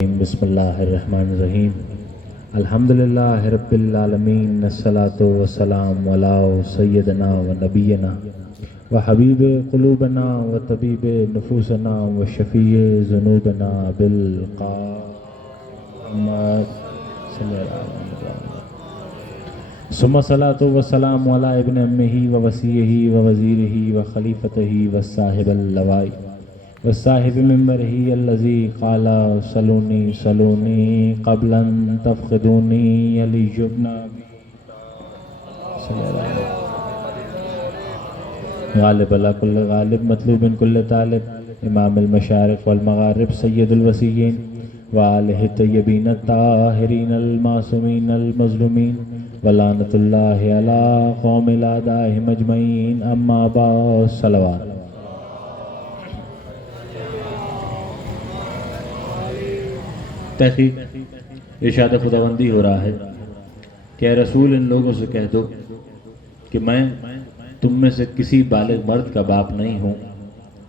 بسم اللہ الرحمن الرحیم الحمدللہ رب العالمین الصلاۃ والسلام علی سیدنا و نبینا و حبیب قلوبنا و طبیب نفوسنا و شفیع ذنوبنا بالقامت ثم صلاۃ والسلام علی ابن امہ و وصیہ و وزیرہ و خلیفتہ و صاحب اللواء والصاحب منبرہ الذی قال صلونی صلونی قبل ان تفقدونی علی ابن غالب علی کل غالب مطلوب کل طالب امام المشارق والمغارب سید الوصیین وآلہ الطیبین الطاہرین المعصومین المظلومین ولعنۃ اللہ علی قوم الاعداء اجمعین اما بعد صلوات۔ تحقیق ارشاد خداوندی ہو رہا ہے کہ اے رسول ان لوگوں سے کہہ دو کہ میں تم میں سے کسی بالغ مرد کا باپ نہیں ہوں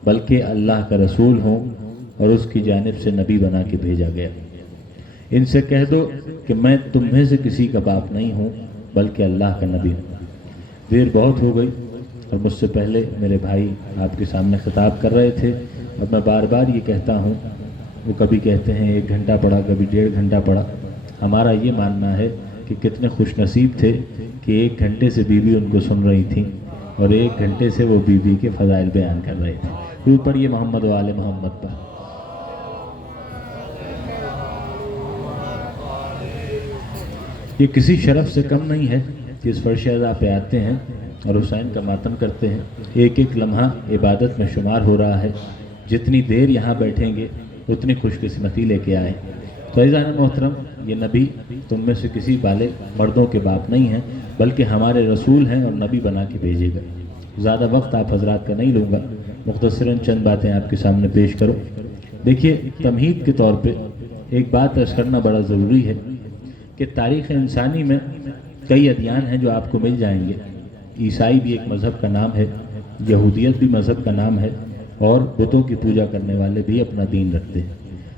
بلکہ اللہ کا رسول ہوں اور اس کی جانب سے نبی بنا کے بھیجا گیا۔ ان سے کہہ دو کہ میں تم میں سے کسی کا باپ نہیں ہوں بلکہ اللہ کا نبی ہوں۔ دیر بہت ہو گئی اور مجھ سے پہلے میرے بھائی آپ کے سامنے خطاب کر رہے تھے اور میں بار بار یہ کہتا ہوں، وہ کبھی کہتے ہیں 1 گھنٹہ پڑھا، کبھی 1.5 گھنٹہ پڑھا۔ ہمارا یہ ماننا ہے کہ کتنے خوش نصیب تھے کہ 1 گھنٹے سے بیوی ان کو سن رہی تھی اور 1 گھنٹے سے وہ بیوی کے فضائل بیان کر رہے تھے۔ درود پڑھیے محمد و آل محمد پر۔ یہ کسی شرف سے کم نہیں ہے کہ اس فرش اعضاء پہ آتے ہیں اور حسین کا ماتم کرتے ہیں۔ ایک ایک لمحہ عبادت میں شمار ہو رہا ہے۔ جتنی دیر یہاں بیٹھیں گے اتنی خوش قسمتی لے کے آئیں۔ تو عزیزان محترم، یہ نبی تم میں سے کسی بالغ مردوں کے باپ نہیں ہیں بلکہ ہمارے رسول ہیں اور نبی بنا کے بھیجے گا۔ زیادہ وقت آپ حضرات کا نہیں لوں گا، مختصراً چند باتیں آپ کے سامنے پیش کرو۔ دیکھیے، تمہید کے طور پہ ایک بات عرض کرنا بڑا ضروری ہے کہ تاریخ انسانی میں کئی ادیان ہیں جو آپ کو مل جائیں گے۔ عیسائی بھی ایک مذہب کا نام ہے، یہودیت بھی مذہب کا نام ہے، اور بتوں کی پوجا کرنے والے بھی اپنا دین رکھتے ہیں۔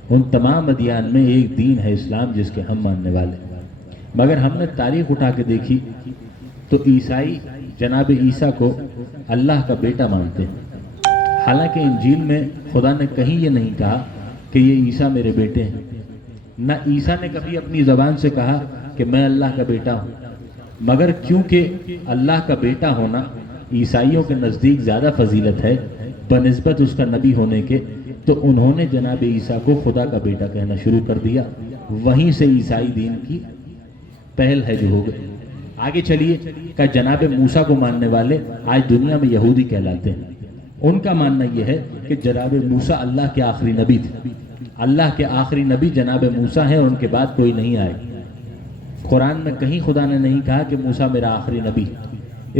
ان تمام ادیان میں ایک دین ہے اسلام جس کے ہم ماننے والے ہیں۔ مگر ہم نے تاریخ اٹھا کے دیکھی تو عیسائی جناب عیسیٰ کو اللہ کا بیٹا مانتے ہیں، حالانکہ انجیل میں خدا نے کہیں یہ نہیں کہا کہ یہ عیسیٰ میرے بیٹے ہیں۔ نہ عیسیٰ نے کبھی اپنی زبان سے کہا کہ میں اللہ کا بیٹا ہوں، مگر کیونکہ اللہ کا بیٹا ہونا عیسائیوں کے نزدیک زیادہ فضیلت ہے بنسبت اس کا نبی ہونے کے، تو انہوں نے جناب عیسیٰ کو خدا کا بیٹا کہنا شروع کر دیا۔ وہیں سے عیسائی دین کی پہل ہے جو ہو گئی۔ آگے چلیے کہ جناب موسیٰ کو ماننے والے آج دنیا میں یہودی کہلاتے ہیں۔ ان کا ماننا یہ ہے کہ جناب موسیٰ اللہ کے آخری نبی تھے۔ اللہ کے آخری نبی جناب موسیٰ ہیں، ان کے بعد کوئی نہیں آئے۔ قرآن میں کہیں خدا نے نہیں کہا کہ موسیٰ میرا آخری نبی ہے۔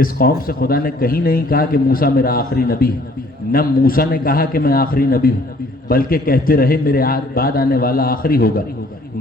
اس قوم سے خدا نے کہیں نہیں کہا کہ موسیٰ میرا آخری نبی ہے۔ نہ موسیٰ نے کہا کہ میں آخری نبی ہوں، بلکہ کہتے رہے میرے بعد آنے والا آخری ہوگا۔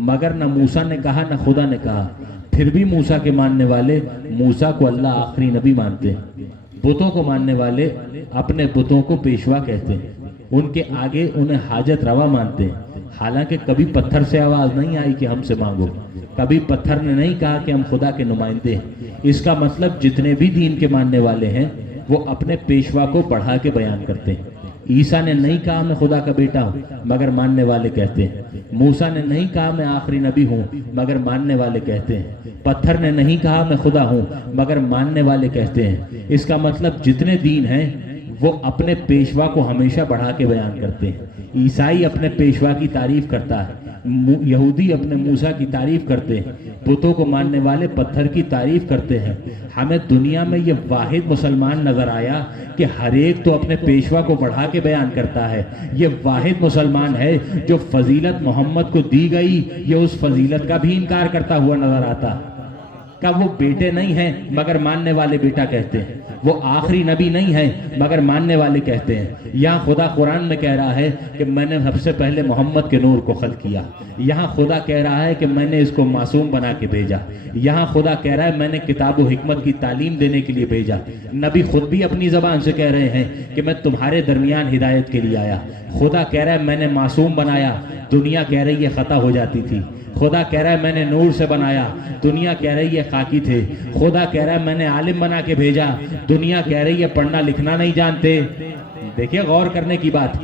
مگر نہ موسیٰ نے کہا نہ خدا نے کہا۔ پھر بھی موسیٰ کے ماننے والے موسیٰ کو اللہ آخری نبی مانتے ہیں۔ بتوں کو ماننے والے اپنے بتوں کو پیشوا کہتے ہیں، ان کے آگے انہیں حاجت روا مانتے ہیں، حالانکہ کبھی پتھر سے آواز نہیں آئی کہ ہم سے مانگو، کبھی پتھر نے نہیں کہا کہ ہم خدا کے نمائندے ہیں۔ اس کا مطلب جتنے بھی دین کے ماننے والے ہیں وہ اپنے پیشوا کو بڑھا کے بیان کرتے ہیں۔ عیسیٰ نے نہیں کہا میں خدا کا بیٹا ہوں، مگر ماننے والے کہتے ہیں۔ موسیٰ نے نہیں کہا میں آخری نبی ہوں، مگر ماننے والے کہتے ہیں۔ پتھر نے نہیں کہا میں خدا ہوں، مگر ماننے والے کہتے ہیں۔ اس کا مطلب جتنے دین ہیں وہ اپنے پیشوا کو ہمیشہ بڑھا کے بیان کرتے ہیں۔ عیسائی اپنے پیشوا کی تعریف کرتا ہے، یہودی اپنے موسیٰ کی تعریف کرتے ہیں، بتوں کو ماننے والے پتھر کی تعریف کرتے ہیں۔ ہمیں دنیا میں یہ واحد مسلمان نظر آیا کہ ہر ایک تو اپنے پیشوا کو بڑھا کے بیان کرتا ہے۔ یہ واحد مسلمان ہے جو فضیلت محمد کو دی گئی، یہ اس فضیلت کا بھی انکار کرتا ہوا نظر آتا ہے۔ کہ وہ بیٹے نہیں ہیں مگر ماننے والے بیٹا کہتے ہیں، وہ آخری نبی نہیں ہے مگر ماننے والے کہتے ہیں۔ یہاں خدا قرآن میں کہہ رہا ہے کہ میں نے سب سے پہلے محمد کے نور کو خلق کیا، یہاں خدا کہہ رہا ہے کہ میں نے اس کو معصوم بنا کے بھیجا، یہاں خدا کہہ رہا ہے میں نے کتاب و حکمت کی تعلیم دینے کے لیے بھیجا۔ نبی خود بھی اپنی زبان سے کہہ رہے ہیں کہ میں تمہارے درمیان ہدایت کے لیے آیا۔ خدا کہہ رہا ہے میں نے معصوم بنایا، دنیا کہہ رہی ہے خطا ہو جاتی تھی۔ خدا کہہ رہا ہے میں نے نور سے بنایا، دنیا کہہ رہی ہے خاکی تھے۔ خدا کہہ رہا ہے میں نے عالم بنا کے بھیجا، دنیا کہہ رہی ہے پڑھنا لکھنا نہیں جانتے۔ دیکھیے غور کرنے کی بات،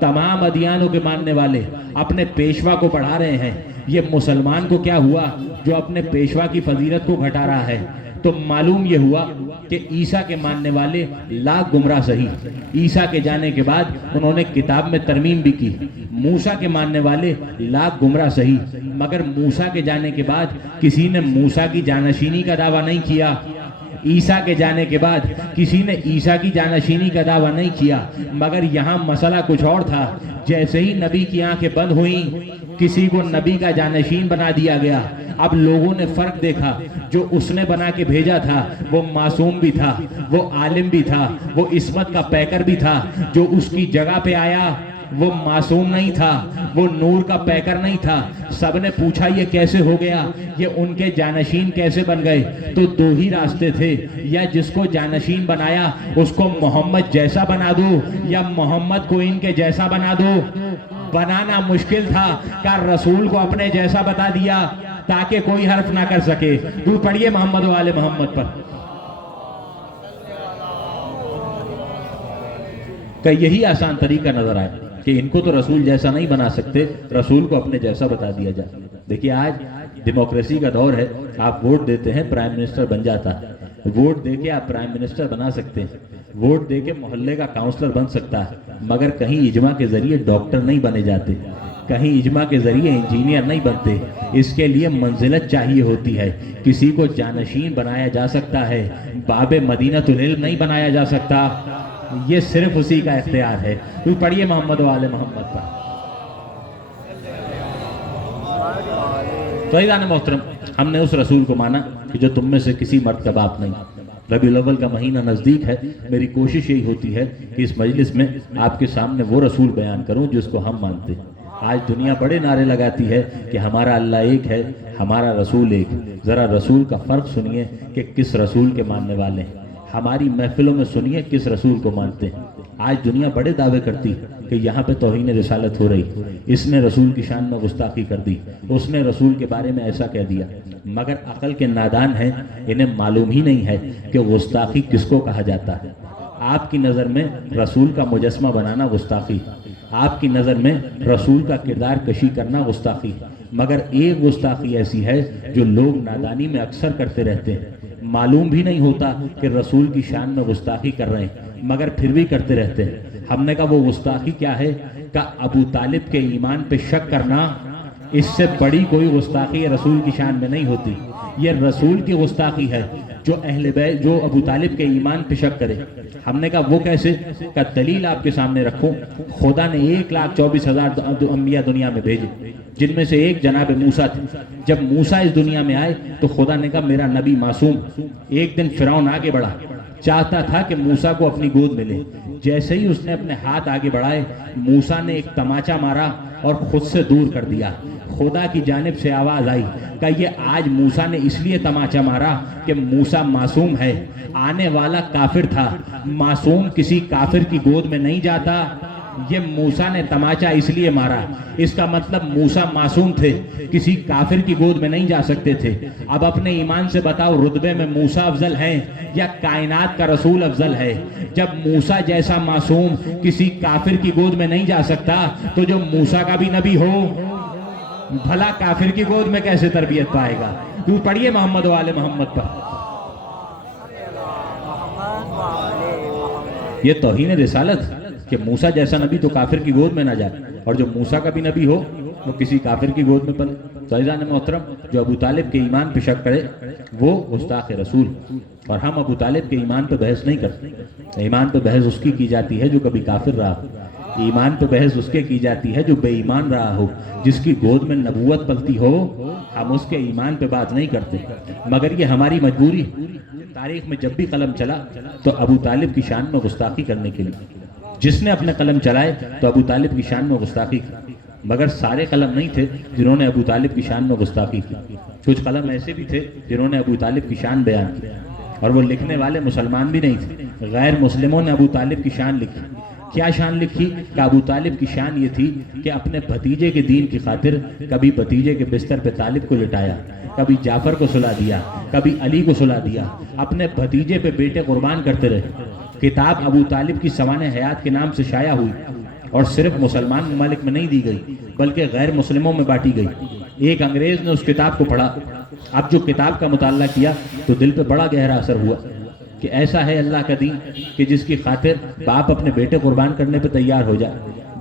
تمام ادیانوں کے ماننے والے اپنے پیشوا کو پڑھا رہے ہیں، یہ مسلمان کو کیا ہوا جو اپنے پیشوا کی فضیلت کو گھٹا رہا ہے؟ تو معلوم یہ ہوا کہ عیسیٰ کے ماننے والے لاکھ گمراہ سہی، عیسیٰ کے جانے کے بعد انہوں نے کتاب میں ترمیم بھی کی۔ موسیٰ کے ماننے والے لاکھ گمراہ سہی، مگر موسیٰ کے جانے کے بعد کسی نے موسیٰ کی جانشینی کا دعویٰ نہیں کیا۔ عیسیٰ کے جانے کے بعد کسی نے عیسیٰ کی جانشینی کا دعویٰ نہیں کیا، مگر یہاں مسئلہ کچھ اور تھا۔ جیسے ہی نبی کی آنکھیں بند ہوئیں، کسی کو نبی کا جانشین بنا دیا گیا۔ اب لوگوں نے فرق دیکھا، جو اس نے بنا کے بھیجا تھا وہ معصوم بھی تھا، وہ عالم بھی تھا، وہ عصمت کا پیکر بھی تھا۔ جو اس کی جگہ پہ آیا وہ معصوم نہیں تھا، وہ نور کا پیکر نہیں تھا۔ سب نے پوچھا یہ کیسے ہو گیا، یہ ان کے جانشین کیسے بن گئے؟ تو دو ہی راستے تھے، یا جس کو جانشین بنایا اس کو محمد جیسا بنا دو، یا محمد کو ان کے جیسا بنا دو۔ بنانا مشکل تھا، کہ رسول کو اپنے جیسا بتا دیا تاکہ کوئی حرف نہ کر سکے۔ تو پڑھیے محمد و آل محمد پر، کہ یہی آسان طریقہ نظر آئے کہ ان کو تو رسول جیسا نہیں بنا سکتے، رسول کو اپنے جیسا بتا دیا جائے۔ دیکھیے آج ڈیموکریسی کا دور ہے، آپ ووٹ دیتے ہیں پرائم منسٹر بن جاتا ہے، ووٹ دے کے آپ پرائم منسٹر بنا سکتے ہیں، ووٹ دے کے محلے کا کاؤنسلر بن سکتا ہے، مگر کہیں اجماع کے ذریعے ڈاکٹر نہیں بنے جاتے، کہیں اجماع کے ذریعے انجینئر نہیں بنتے۔ اس کے لیے منزلت چاہیے ہوتی ہے، کسی کو جانشین بنایا جا سکتا ہے، باب مدینۃ العلم نہیں بنایا جا سکتا، یہ صرف اسی کا اختیار ہے۔ تو پڑھیے محمد و آل محمد پر۔ تو عزیزان محترم، ہم نے اس رسول کو مانا کہ جو تم میں سے کسی مرد کا باپ نہیں۔ ربیع الاول کا مہینہ نزدیک ہے، میری کوشش یہی ہوتی ہے کہ اس مجلس میں آپ کے سامنے وہ رسول بیان کروں جس کو ہم مانتے ہیں۔ آج دنیا بڑے نعرے لگاتی ہے کہ ہمارا اللہ ایک ہے، ہمارا رسول ایک۔ ذرا رسول کا فرق سنیے کہ کس رسول کے ماننے والے ہیں، ہماری محفلوں میں سنیے کس رسول کو مانتے ہیں۔ آج دنیا بڑے دعوے کرتی کہ یہاں پہ توہین رسالت ہو رہی، اس نے رسول کی شان میں گستاخی کر دی، اس نے رسول کے بارے میں ایسا کہہ دیا، مگر عقل کے نادان ہیں، انہیں معلوم ہی نہیں ہے کہ گستاخی کس کو کہا جاتا ہے۔ آپ کی نظر میں رسول کا مجسمہ بنانا گستاخی، آپ کی نظر میں رسول کا کردار کشی کرنا گستاخی، مگر ایک گستاخی ایسی ہے جو لوگ نادانی میں اکثر کرتے رہتے ہیں، معلوم بھی نہیں ہوتا کہ رسول کی شان میں گستاخی کر رہے ہیں، مگر پھر بھی کرتے رہتے ہیں۔ ہم نے کہا وہ گستاخی کیا ہے؟ کہ ابو طالب کے ایمان پہ شک کرنا، اس سے بڑی کوئی گستاخی رسول کی شان میں نہیں ہوتی۔ یہ رسول کی گستاخی ہے جو اہل بیت، جو ابو طالب کے ایمان پہ شک کرے۔ ہم نے کہا وہ کیسے؟ کہ دلیل آپ کے سامنے رکھوں، خدا نے 1,24,000 انبیاء دنیا میں بھیجے، جن میں سے ایک جناب موسیٰ تھے۔ جب موسیٰ اس دنیا میں آئے تو خدا نے کہا میرا نبی معصوم۔ ایک دن فرعون آگے بڑھا، چاہتا تھا کہ موسیٰ کو اپنی گود میں لے۔ جیسے ہی اس نے اپنے ہاتھ آگے بڑھائے، موسیٰ نے ایک تماچا مارا اور خود سے دور کر دیا۔ خدا کی جانب سے آواز آئی کہ یہ آج موسیٰ نے اس لیے تماچا مارا کہ موسیٰ معصوم ہے، آنے والا کافر تھا، معصوم کسی کافر کی گود میں نہیں جاتا، یہ موسیٰ نے تماچا اس لیے مارا۔ اس کا مطلب موسیٰ معصوم تھے، کسی کافر کی گود میں نہیں جا سکتے تھے۔ اب اپنے ایمان سے بتاؤ رتبے میں موسیٰ افضل ہیں یا کائنات کا رسول افضل ہے؟ جب موسیٰ جیسا معصوم کسی کافر کی گود میں نہیں جا سکتا تو جو موسیٰ کا بھی نبی ہو بھلا کافر کی گود میں کیسے تربیت پائے گا؟ تو پڑھیے محمد و آل محمد پر۔ یہ توہین رسالت کہ موسیٰ جیسا نبی تو کافر کی گود میں نہ جائے، اور جو موسیٰ کا بھی نبی ہو وہ کسی کافر کی گود میں پلے۔ تو عزیزان محترم، جو ابو طالب کے ایمان پہ شک کرے وہ گستاخ رسول، اور ہم ابو طالب کے ایمان پہ بحث نہیں کرتے۔ ایمان پہ بحث اس کی جاتی ہے جو کبھی کافر رہا ہو، ایمان پہ بحث اس کے کی جاتی ہے جو بے ایمان رہا ہو، جس کی گود میں نبوت پلتی ہو ہم اس کے ایمان پہ بات نہیں کرتے، مگر یہ ہماری مجبوری ہے۔ تاریخ میں جب بھی قلم چلا تو ابو طالب کی شان میں گستاخی کرنے کے لیے، جس نے اپنے قلم چلائے تو ابو طالب کی شان میں گستاخی کی، مگر سارے قلم نہیں تھے جنہوں نے ابو طالب کی شان میں گستاخی کی۔ کچھ قلم ایسے بھی تھے جنہوں نے ابو طالب کی شان بیان کی، اور وہ لکھنے والے مسلمان بھی نہیں تھے، غیر مسلموں نے ابو طالب کی شان لکھی۔ کیا شان لکھی؟ کہ ابو طالب کی شان یہ تھی کہ اپنے بھتیجے کے دین کی خاطر کبھی بھتیجے کے بستر پہ طالب کو لٹایا، کبھی جعفر کو سلا دیا، کبھی علی کو سلا دیا، اپنے بھتیجے پہ بیٹے قربان کرتے رہے۔ کتاب ابو طالب کی سوانح حیات کے نام سے شائع ہوئی اور صرف مسلمان ممالک میں نہیں دی گئی بلکہ غیر مسلموں میں بانٹی گئی۔ ایک انگریز نے اس کتاب کو پڑھا، اب جو کتاب کا مطالعہ کیا تو دل پہ بڑا گہرا اثر ہوا کہ ایسا ہے اللہ کا دین کہ جس کی خاطر باپ اپنے بیٹے قربان کرنے پہ تیار ہو جائے۔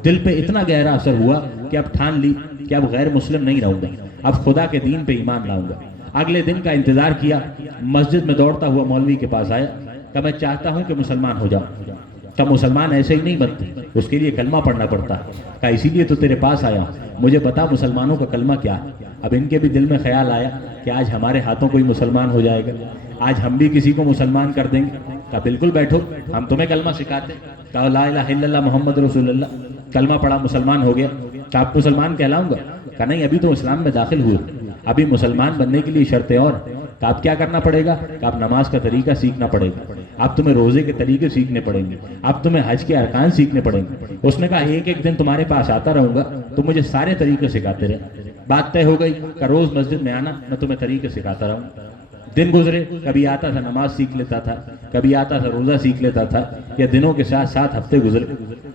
دل پہ اتنا گہرا اثر ہوا کہ اب ٹھان لی کہ اب غیر مسلم نہیں رہوں گا، اب خدا کے دین پہ ایمان لاؤں گا۔ اگلے دن کا انتظار کیا، مسجد میں دوڑتا ہوا مولوی کے پاس آیا کہ میں چاہتا ہوں کہ مسلمان ہو جاؤں۔ کہ مسلمان ایسے ہی نہیں بنتے، اس کے لیے کلمہ پڑھنا پڑتا ہے۔ کہ اسی لیے تو تیرے پاس آیا ہوں، مجھے بتا مسلمانوں کا کلمہ کیا ہے۔ اب ان کے بھی دل میں خیال آیا کہ آج ہمارے ہاتھوں کوئی مسلمان ہو جائے گا، آج ہم بھی کسی کو مسلمان کر دیں گے۔ کہا بالکل بیٹھو، ہم تمہیں کلمہ سکھاتے۔ کہا لا الہ الا اللہ محمد رسول اللہ، کلمہ پڑھا، مسلمان ہو گیا۔ کہا آپ مسلمان کہلاؤں گا؟ کہا نہیں، ابھی تو اسلام میں داخل ہوئے، ابھی مسلمان بننے کے لیے شرطیں اور۔ کہا آپ کیا کرنا پڑے گا؟ کہا آپ نماز کا طریقہ سیکھنا پڑے گا، اب تمہیں روزے کے طریقے سیکھنے پڑیں گے، اب تمہیں حج کے ارکان سیکھنے پڑیں گے۔ اس نے کہا ایک ایک دن تمہارے پاس آتا رہوں گا تو مجھے سارے طریقے سکھاتے رہے۔ بات طے ہو گئی کہ روز مسجد میں آنا، میں تمہیں طریقے سکھاتا رہوں۔ دن گزرے، کبھی آتا تھا نماز سیکھ لیتا تھا، کبھی آتا تھا روزہ سیکھ لیتا تھا، یا دنوں کے ساتھ ساتھ ہفتے گزرے،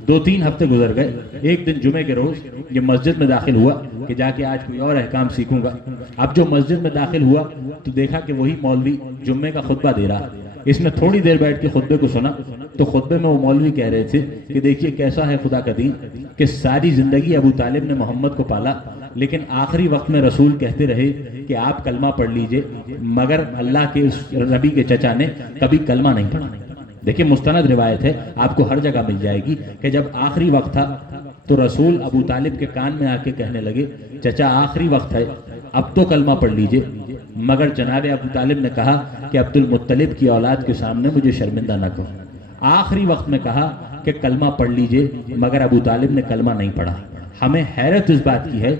2-3 ہفتے گزر گئے۔ ایک دن جمعے کے روز یہ مسجد میں داخل ہوا کہ جا کے آج کوئی اور احکام سیکھوں گا۔ اب جو مسجد میں داخل ہوا تو دیکھا کہ وہی مولوی جمعے کا خطبہ دے رہا۔ اس نے تھوڑی دیر بیٹھ کے خطبے کو سنا تو خطبے میں وہ مولوی کہہ رہے تھے کہ دیکھیے کیسا ہے خدا کا دین کہ ساری زندگی ابو طالب نے محمد کو پالا، لیکن آخری وقت میں رسول کہتے رہے کہ آپ کلمہ پڑھ لیجئے، مگر اللہ کے اس نبی کے چچا نے کبھی کلمہ نہیں پڑھا۔ دیکھیں مستند روایت ہے، آپ کو ہر جگہ مل جائے گی کہ جب آخری وقت تھا تو رسول ابو طالب کے کان میں آ کے کہنے لگے چچا آخری وقت ہے، اب تو کلمہ پڑھ لیجئے، مگر جناب ابو طالب نے کہا کہ عبد المطلب کی اولاد کے سامنے مجھے شرمندہ نہ کرو۔ آخری وقت میں کہا کہ کلمہ پڑھ لیجئے، مگر ابو طالب نے کلمہ نہیں پڑھا۔ ہمیں حیرت اس بات کی ہے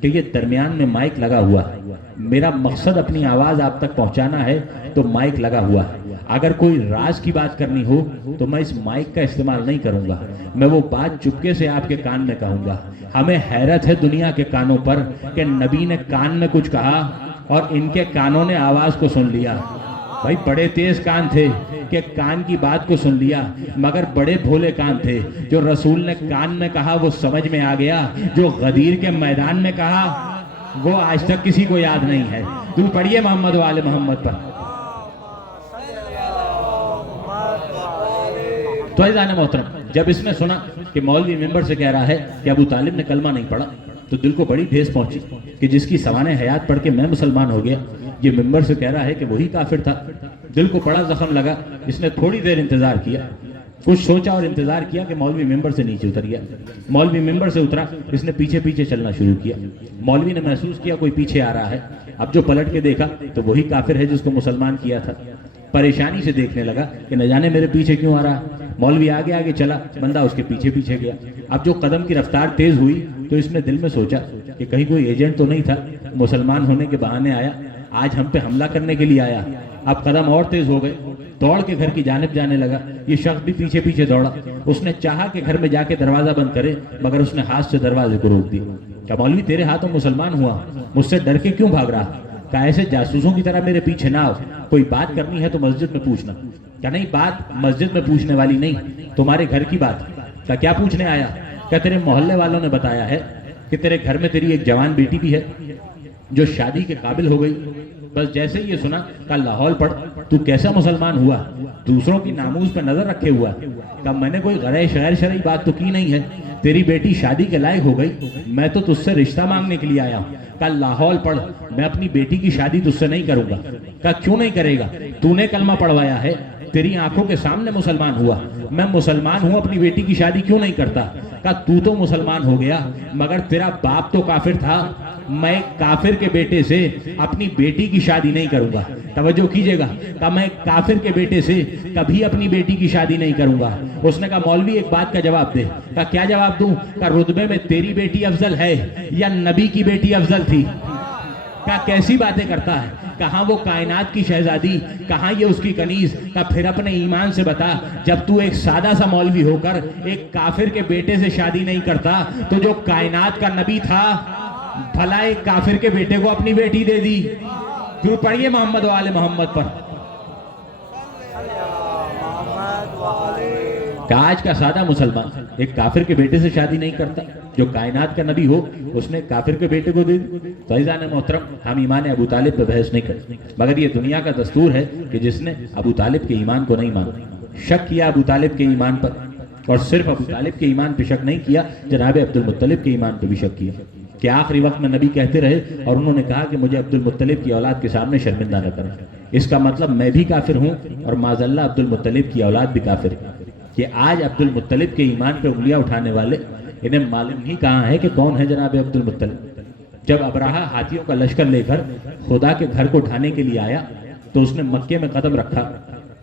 کہ یہ درمیان میں مائک لگا ہوا ہے، میرا مقصد اپنی آواز آپ تک پہنچانا ہے تو مائک لگا ہوا ہے۔ اگر کوئی راز کی بات کرنی ہو تو میں اس مائک کا استعمال نہیں کروں گا، میں وہ بات چپکے سے آپ کے کان میں کہوں گا۔ ہمیں حیرت ہے دنیا کے کانوں پر کہ نبی نے کان میں کچھ کہا اور ان کے کانوں نے آواز کو سن لیا۔ بھائی بڑے تیز کان تھے کہ کان کی بات کو سن لیا، مگر بڑے بھولے کان تھے، جو رسول نے کان میں کہا وہ سمجھ میں آ گیا، جو غدیر کے میدان میں کہا وہ آج تک کسی کو یاد نہیں ہے۔ تم پڑھیے محمد و آل محمد پر۔ تو عزیزان محترم، جب اس نے سنا کہ مولوی ممبر سے کہہ رہا ہے کہ ابو طالب نے کلمہ نہیں پڑھا تو دل کو بڑی ٹھیس پہنچی کہ جس کی سوانح حیات پڑھ کے میں مسلمان ہو گیا، یہ ممبر سے کہہ رہا ہے کہ وہی کافر تھا۔ دل کو بڑا زخم لگا۔ اس نے تھوڑی دیر انتظار کیا، کچھ سوچا اور انتظار کیا کہ مولوی ممبر سے نیچے اتر گیا۔ مولوی ممبر سے اترا، اس نے پیچھے پیچھے چلنا شروع کیا۔ مولوی نے محسوس کیا کوئی پیچھے آ رہا ہے، اب جو پلٹ کے دیکھا تو وہی کافر ہے جس کو مسلمان کیا تھا۔ پریشانی سے دیکھنے لگا کہ نہ جانے میرے پیچھے کیوں آ رہا ہے۔ مولوی آگے آگے چلا، بندہ اس کے پیچھے پیچھے گیا۔ اب جو قدم کی رفتار تیز ہوئی تو اس نے دل میں سوچا کہ کہیں کوئی ایجنٹ تو نہیں تھا، مسلمان ہونے کے بہانے آیا، آج ہم پہ حملہ کرنے کے لیے آیا۔ اب قدم اور تیز ہو گئے، دوڑ کے گھر کی جانب جانے لگا۔ یہ شخص بھی پیچھے پیچھے دوڑا۔ اس نے چاہا کہ گھر میں جا کے دروازہ بند کرے، مگر اس نے ہاتھ سے دروازے کو روک دیا۔ کہ مولوی تیرے ہاتھوں مسلمان ہوا، مجھ سے ڈر کے کیوں بھاگ رہا؟ کہ ایسے جاسوسوں کی طرح میرے پیچھے نہ آؤ، کوئی بات کرنی ہے تو مسجد میں پوچھنا۔ کہ نہیں، بات مسجد میں پوچھنے والی نہیں، تمہارے گھر کی بات۔ کہ کیا پوچھنے آیا؟ کہ تیرے محلے والوں نے بتایا ہے کہ تیرے گھر میں تیری ایک جوان بیٹی بھی ہے جو شادی کے قابل ہو گئی۔ بس جیسے ہی یہ سنا کہ لاہور پڑھ، تو کیسا مسلمان ہوا، دوسروں کی ناموز پہ نظر رکھے ہوا۔ کہ میں نے کوئی غیر شرعی بات تو کی نہیں ہے، تیری بیٹی شادی کے لائق ہو گئی، میں تو تجھ سے رشتہ مانگنے کے لیے آیا ہوں۔ کہ لاہور پڑھ، میں اپنی بیٹی کی شادی تجھ سے نہیں کروں گا۔ کہ کیوں نہیں کرے گا؟ تو نے کلمہ پڑھوایا ہے، تیری آنکھوں کے سامنے مسلمان ہوا، میں مسلمان ہوں، اپنی بیٹی کی شادی کیوں نہیں کرتا؟ کہ تو مسلمان ہو گیا، مگر تیرا باپ تو کافر تھا، میں کافر کے بیٹے سے اپنی بیٹی کی شادی نہیں کروں گا. توجہ کیجئے گا. کہا میں کافر کے بیٹے سے کبھی اپنی بیٹی کی شادی نہیں کروں گا. اس نے کہا مولوی ایک بات کا جواب دے. کہا کیا جواب دوں؟ کہا رتبے میں تیری بیٹی افضل ہے یا نبی کی بیٹی افضل تھی؟ کہا کیسی باتیں کرتا ہے؟ کہاں وہ کائنات کی شہزادی، کہاں یہ اس کی کنیز؟ کہا پھر اپنے ایمان سے بتا، جب تو ایک سادہ سا مولوی ہو کر ایک کافر کے بیٹے سے شادی نہیں کرتا تو جو کائنات کا نبی تھا بھلا ایک کافر کے بیٹے کو اپنی بیٹی دے دی. درود پڑھیے محمد و آل محمد پر. کہ آج کا سادہ مسلمان ایک کافر کے بیٹے سے شادی نہیں کرتا، جو کائنات کا نبی ہو اس نے کافر کے بیٹے کو دے دی. تو عزیزان محترم، ہم ایمان ابو طالب پہ بحث نہیں کرتے، مگر یہ دنیا کا دستور ہے کہ جس نے ابو طالب کے ایمان کو نہیں مانا، شک کیا ابو طالب کے ایمان پر، اور صرف ابو طالب کے ایمان پہ شک نہیں کیا، جناب عبد المطلب کے ایمان پہ بھی شک کیا کہ آخری وقت میں نبی کہتے رہے اور انہوں نے کہا کہ مجھے عبد المطلب کی اولاد کے سامنے شرمندہ نہ کریں. اس کا مطلب میں بھی کافر ہوں اور معاذ اللہ عبد المطلب کی اولاد بھی کافر ہے. کہ آج عبد المطلب کے ایمان پہ انگلیاں اٹھانے والے انہیں معلوم نہیں کہاں ہے کہ کون ہے جناب عبد المطلب. جب ابراہہ ہاتھیوں کا لشکر لے کر خدا کے گھر کو ڈھانے کے لیے آیا تو اس نے مکے میں قدم رکھا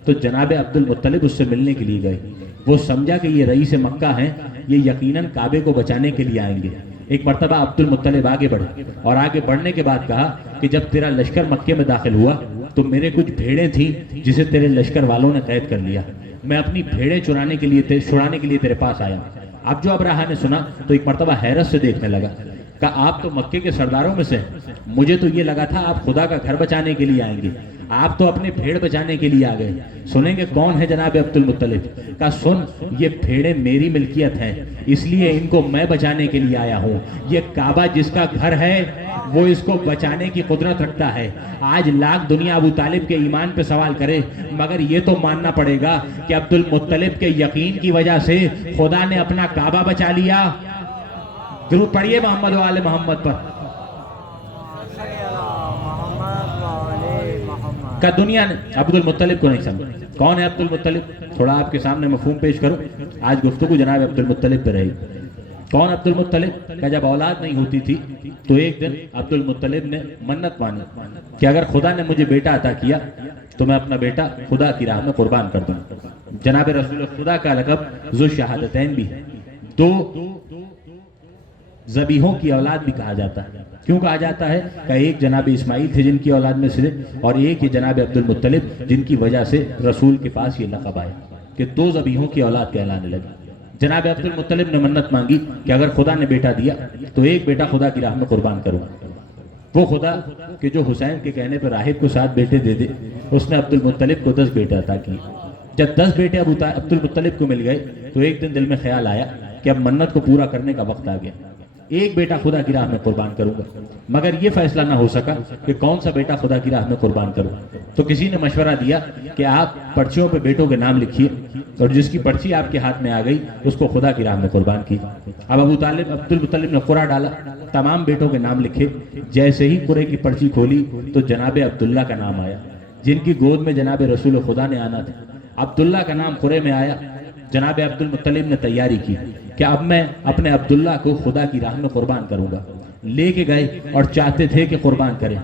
تو جناب عبد المطلب اس سے ملنے کے لیے گئے. وہ سمجھا کہ یہ رئیس مکہ ہیں، یہ یقیناً کعبے کو بچانے کے لیے آئیں گے. ایک مرتبہ عبد المطلب آگے بڑھے اور آگے بڑھنے کے بعد کہا کہ جب تیرا لشکر مکے میں داخل ہوا تو میرے کچھ بھیڑیں تھیں جسے تیرے لشکر والوں نے قید کر لیا. میں اپنی بھیڑیں چھڑانے کے لیے تیرے پاس آیا. اب جو ابراہہ نے سنا تو ایک مرتبہ حیرت سے دیکھنے لگا. کہا آپ تو مکے کے سرداروں میں سے، مجھے تو یہ لگا تھا آپ خدا کا گھر بچانے کے لیے آئیں گے، آپ تو اپنے بھیڑ بچانے کے لیے آ گئے. سنیں گے کون ہے جناب عبد المطلب؟ کہا سن، یہ بھیڑیں میری ملکیت ہیں، اس لیے ان کو میں بچانے کے لیے آیا ہوں. یہ کعبہ جس کا گھر ہے وہ اس کو بچانے کی قدرت رکھتا ہے. آج لاکھ دنیا ابو طالب کے ایمان پہ سوال کرے مگر یہ تو ماننا پڑے گا کہ عبد المطلب کے یقین کی وجہ سے خدا نے اپنا کعبہ بچا لیا. درود پڑھیے محمد و آل محمد پر. کہ دنیا نے عبد المطلب کو نہیں سمجھا. کون ہے عبد المطلب؟ تھوڑا آپ کے سامنے مفہوم پیش کرو. آج گفتگو جناب عبد المطلب پہ رہی. کون عبد المطلب؟ کہ جب اولاد نہیں ہوتی تھی تو ایک دن عبد المطلب نے منت مانی کہ اگر خدا نے مجھے بیٹا عطا کیا تو میں اپنا بیٹا خدا کی راہ میں قربان کر دوں. جناب رسول خدا کا لقب ذو الشہادتین بھی ہے. دو ذبیحوں کی اولاد بھی کہا جاتا ہے. کیوں کہا جاتا ہے؟ کہ ایک جناب اسماعیل تھے جن کی اولاد میں سے، اور ایک یہ جناب عبد المطلب جن کی وجہ سے رسول کے پاس یہ لقب آیا کہ دو ذبیحوں کی اولاد کہلانے لگی. جناب عبد المطلب نے منت مانگی کہ اگر خدا نے بیٹا دیا تو ایک بیٹا خدا کی راہ میں قربان کروں. وہ خدا کہ جو حسین کے کہنے پر راہب کو 7 بیٹے دے دے، اس نے عبد المطلب کو 10 بیٹے عطا کیے. جب 10 بیٹے عبد المطلب کو مل گئے تو ایک دن دل میں خیال آیا کہ اب منت کو پورا کرنے کا وقت آ گیا، ایک بیٹا خدا کی راہ میں قربان کروں گا. مگر یہ فیصلہ نہ ہو سکا کہ کون سا بیٹا خدا کی راہ میں قربان کروں. تو کسی نے مشورہ دیا کہ آپ پرچیوں پہ بیٹوں کے نام لکھیے اور جس کی پرچی آپ کے ہاتھ میں آ گئی اس کو خدا کی راہ میں قربان کی. اب عبد المطلب نے قرعہ ڈالا، تمام بیٹوں کے نام لکھے. جیسے ہی قرعے کی پرچی کھولی تو جناب عبداللہ کا نام آیا جن کی گود میں جناب رسول خدا نے آنا تھا. عبداللہ کا نام قرعے میں آیا. جناب عبد المطلب نے تیاری کی کہ اب میں اپنے عبداللہ کو خدا کی راہ میں قربان کروں گا. لے کے گئے اور چاہتے تھے کہ قربان کریں.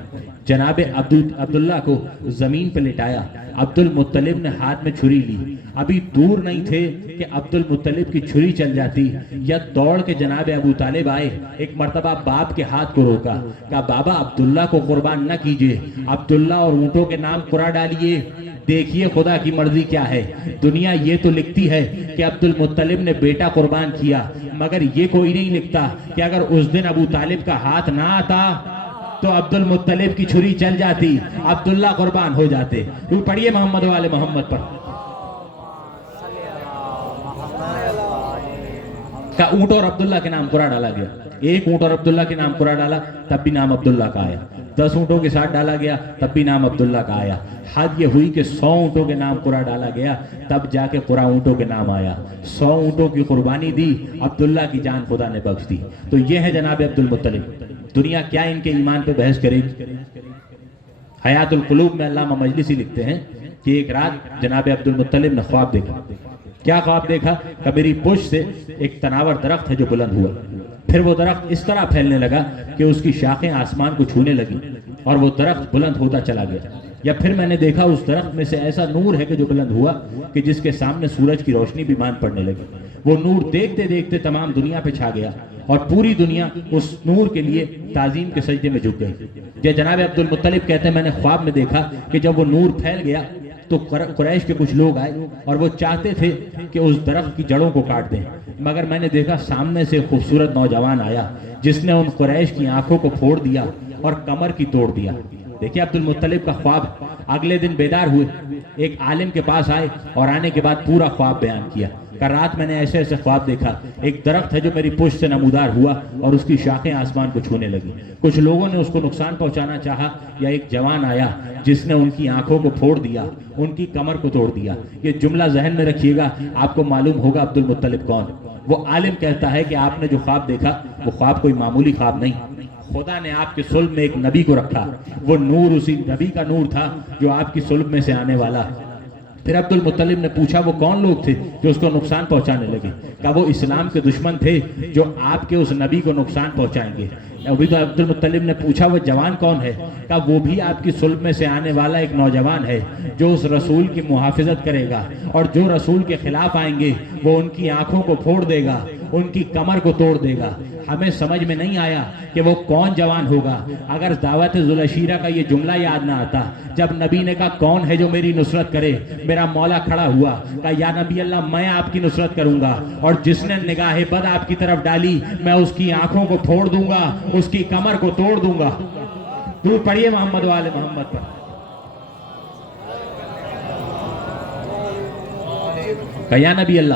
جناب عبداللہ کو زمین پہ لٹایا. عبد المطلب نے ہاتھ میں چھری لی. ابھی دور نہیں تھے کہ عبد المطلب کی چھری چل جاتی یا دوڑ کے جناب ابو طالب آئے. ایک مرتبہ باپ کے ہاتھ کو روکا، کہا بابا عبداللہ کو قربان نہ کیجئے، عبداللہ اور اونٹوں کے نام قرعہ ڈالیے. دیکھیے خدا کی مرضی کیا ہے. دنیا یہ تو لکھتی ہے کہ عبد المطلب نے بیٹا قربان کیا، مگر یہ کوئی نہیں لکھتا کہ اگر اس دن ابو طالب کا ہاتھ نہ آتا تو عبد المطلب کی چھری چل جاتی، عبداللہ قربان ہو جاتے. تو پڑھیے محمد والے محمد پر. کا اونٹ اور عبداللہ کے نام قرعہ ڈالا گیا. ایک اونٹ اور عبداللہ کے نام قرعہ ڈالا تب بھی نام عبداللہ کا آیا. 10 اونٹوں کے ساتھ ڈالا گیا تب بھی نام عبداللہ کا آیا. حد یہ ہوئی کہ 100 اونٹوں کے نام قرعہ ڈالا گیا تب جا کے قرعہ اونٹوں کے نام آیا. 100 اونٹوں کی قربانی دی، عبداللہ کی جان خدا نے بخش دی. تو یہ ہے جناب عبد المطلب. دنیا کیا ان کے ایمان پہ بحث کرے گی؟ حیات القلوب میں علامہ مجلسی لکھتے ہیں کہ ایک رات جناب عبد المطلب نے خواب دیکھا. کیا خواب دیکھا؟ کہ میری پشت سے ایک تناور درخت ہے جو بلند ہوا. پھر وہ درخت اس طرح پھیلنے لگا کہ اس کی شاخیں آسمان کو چھونے لگی اور وہ درخت بلند ہوتا چلا گیا۔ یا پھر میں نے دیکھا اس درخت میں سے ایسا نور ہے کہ جو بلند ہوا کہ جس کے سامنے سورج کی روشنی بھی مان پڑنے لگی۔ وہ نور دیکھتے دیکھتے تمام دنیا پہ چھا گیا اور پوری دنیا اس نور کے لیے تعظیم کے سجدے میں جھک گئی۔ یہ جناب عبد المطلب کہتے ہیں میں نے خواب میں دیکھا کہ جب وہ نور پھیل گیا تو قریش کے کچھ لوگ آئے اور وہ چاہتے تھے کہ اس درخت کی جڑوں کو کاٹ دیں، مگر میں نے دیکھا سامنے سے خوبصورت نوجوان آیا جس نے ان قریش کی آنکھوں کو پھوڑ دیا اور کمر کی توڑ دیا۔ دیکھیں عبد المطلب کا خواب، اگلے دن بیدار ہوئے، ایک عالم کے پاس آئے اور آنے کے بعد پورا خواب بیان کیا کہ رات میں نے ایسے ایسے خواب دیکھا، ایک درخت ہے جو میری پشت سے نمودار ہوا اور اس کی شاخیں آسمان کو چھونے لگی، کچھ لوگوں نے اس کو نقصان پہنچانا چاہا، یا ایک جوان آیا جس نے ان کی آنکھوں کو پھوڑ دیا، ان کی کمر کو توڑ دیا۔ یہ جملہ ذہن میں رکھیے گا، آپ کو معلوم ہوگا عبد المطلب کون۔ وہ عالم کہتا ہے کہ آپ نے جو خواب دیکھا وہ خواب کوئی معمولی خواب نہیں، خدا نے آپ کے صلب میں ایک نبی کو رکھا، وہ نور اسی نبی کا نور تھا جو آپ کی صلب میں سے آنے والا۔ پھر عبد المطلب نے پوچھا وہ کون لوگ تھے جو اس کو نقصان پہنچانے لگے؟ کہا وہ اسلام کے دشمن تھے جو آپ کے اس نبی کو نقصان پہنچائیں گے۔ ابھی تو عبد المطلب نے پوچھا وہ جوان کون ہے؟ کہا وہ بھی آپ کی صلب میں سے آنے والا ایک نوجوان ہے جو اس رسول کی محافظت کرے گا، اور جو رسول کے خلاف آئیں گے وہ ان کی آنکھوں کو پھوڑ دے گا، ان کی کمر کو توڑ دے گا۔ ہمیں سمجھ میں نہیں آیا کہ وہ کون جوان ہوگا، اگر دعوت ذوالعشیرہ کا یہ جملہ یاد نہ آتا جب نبی نے کہا کون ہے جو میری نصرت کرے، میرا مولا کھڑا ہوا، کہا یا نبی اللہ میں آپ کی نصرت کروں گا، اور جس نے نگاہ بد آپ کی طرف ڈالی میں اس کی آنکھوں کو پھوڑ دوں گا، اس کی کمر کو توڑ دوں گا۔ درود پڑھیے محمد و آل محمد پر۔ کہا یا نبی اللہ